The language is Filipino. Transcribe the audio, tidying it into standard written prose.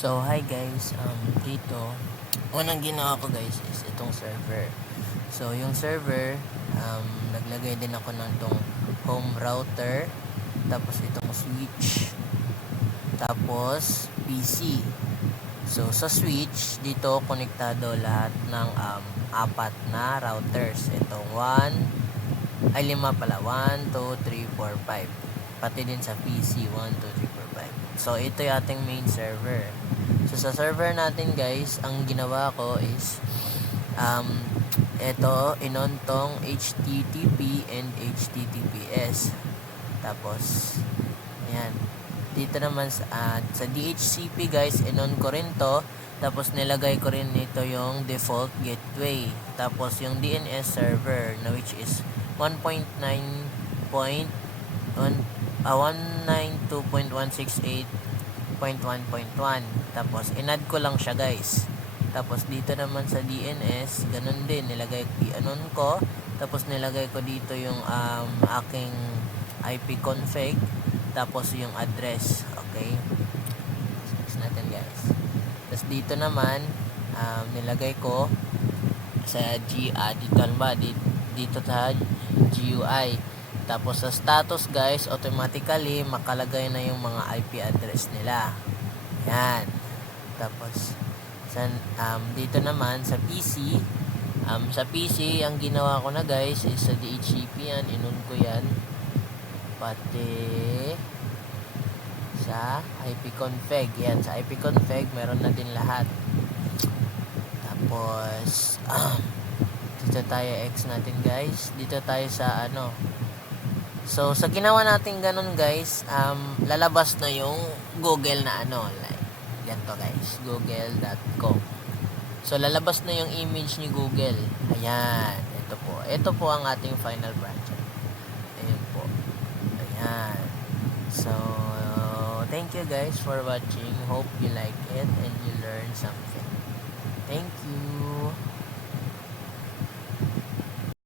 So, hi guys, dito, unang ginawa ko guys is itong server. So, yung server, naglagay din ako ng itong home router, tapos itong switch, tapos PC. So, sa switch, dito konektado lahat ng apat na routers. Itong 5 pala, 1, 2, 3, 4, 5. Pati din sa PC, 1, 2, 3, 4, 5. So, ito yung ating main server. So, sa server natin guys, ang ginawa ko is ito, inon tong HTTP and HTTPS. Tapos, ayan. Dito naman sa DHCP guys, inon ko rin to. Tapos, nilagay ko rin nito yung default gateway. Tapos, yung DNS server, na which is 192.168.1.1. Tapos, inad ko lang siya guys. Tapos, dito naman sa DNS, ganun din. I-anon ko. Tapos, nilagay ko dito yung aking IP config. Tapos, yung address. Okay? Next natin guys. Tapos, dito naman, nilagay ko sa dito sa GUI. Tapos sa status guys, automatically makalagay na yung mga IP address nila. Yan. Tapos dito naman sa PC, ang ginawa ko na guys is sa DHCP yan, inon ko yan. Pati sa IP config. Yan, sa IP config meron na din lahat. Tapos dito tayo X natin guys. Dito tayo sa So sa ginawa natin ganun guys, lalabas na yung Google na like ganito guys, google.com. So lalabas na yung image ni Google. Ayan, ito po ang ating final project. Ayan po. Ayan. So thank you guys for watching. Hope you like it and you learn something. Thank you.